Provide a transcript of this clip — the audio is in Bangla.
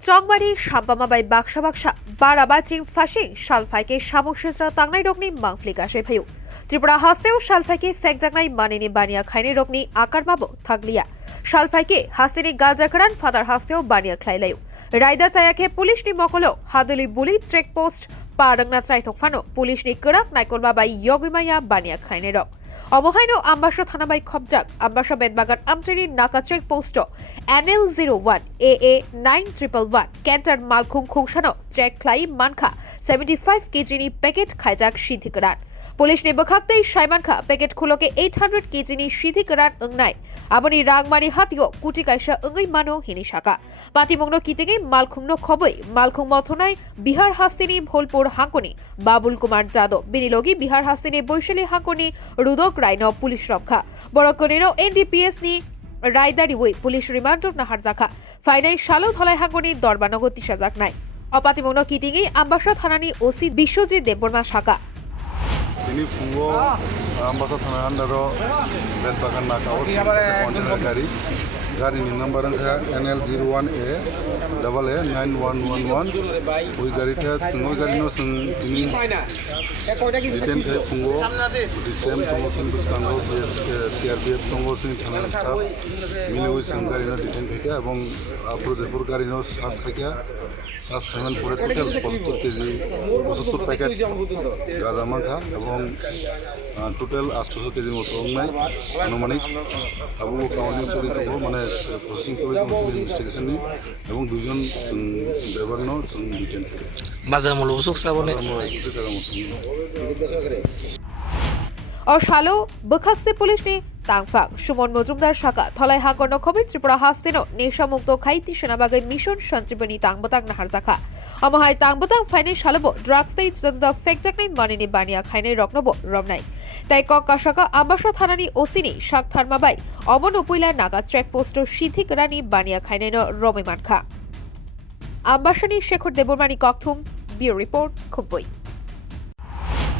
Chongmari Shampama by Baksha Baksha Barabaching Fashing Shalfaike Shamushra Tangnai Rokni Mangflika Shepayu Tripura Hasteo Shalfaike Fekjangai Manini Bania Kaini Rokni Akar Babo Thaglia Shalfaike Hastini Gajakaran Father Hasteo Bania Klailayu Raida Chayake Police ni Mokolo Haduli Buli Checkpost Parangna Chaitokfano Police ni Kurak Naikolba by Yogimaya Bania Kaini Rok Omohaino Ambassa Thana by Khobjak Ambassa Bad baghan Amcheri Naka checkpost NL01 AA 9111 Cantor malkhung khungsano check klai mankha 75 kg ni packet khaijak sidi kwran Police ni bakhaktei mankha packet khuloke 800 kg ni sidi kwran ungnai aboni rangmari hatio kuti kaisa ungai mano hini saka patimongno kitege malkhungno khoboi malkhung mothonai bihar hastini bholpur hankoni babul kumar jado binilogi bihar hastini boishali hankoni Rudok Rhino Police Ramkha Borokonino NDPS ni Raidari Wei Police Remand Naharzakha Finai Shalo Tholai Hangoni Dorbanogo Tishazak Nai Opatimono Kitingi Ambassa Thanani OC Bishojit Deborma Shaka Ini fungo Ambassa Thana andaro Bad baghan Naka gari ni number NL01A AA 9111 ওই গাড়িটা সিঙ্গল গাড়ি নো সিং তিনি রিটেন কে ফুঙ্গো ডিসেম প্রমোশন বুস্কাঙ্গো সিআরপিএফ প্রমো সিং থানা স্টাফ মিলে ওই সিং গাড়ি নো রিটেন থেকে এবং প্রজেপুর গাড়ি নো সার্চ থেকে সার্চ খাইমান পরে টোটাল 75 কেজি 75 প্যাকেট গাঁজা মাখা এবং টোটাল 800 কেজির মতো নাই আনুমানিক আবু কাউন্টিং চলিত মানে প্রসেসিং চলিত ইনভেস্টিগেশন নি এবং দুজন ড্রাইভার নো রিটেন বাজার মূল্য উসুক সাবনে Shalo Bukhakste Police ni Tangfang Shumon Mojumdar Shaka Tholai Hangorno Khobit Tripura Hastino Nesha Mukto Khaiti Senabagai Mission Sanjibani Tangbotang Naharzakha Amahai Tangbotang Faine Shalobo Drugs State the Fekjaknai Manini Bania Khaine Roknobo Romnai Tai Kokka Shaka Ambassa Thanani Osini Shak Tharmabai Obon Upuila Naka checkpost Shithik Rani Bania Khaine no Romi Mankha Ambassa ni Shekhar Debormani Kokthum Bureau Report Khumpui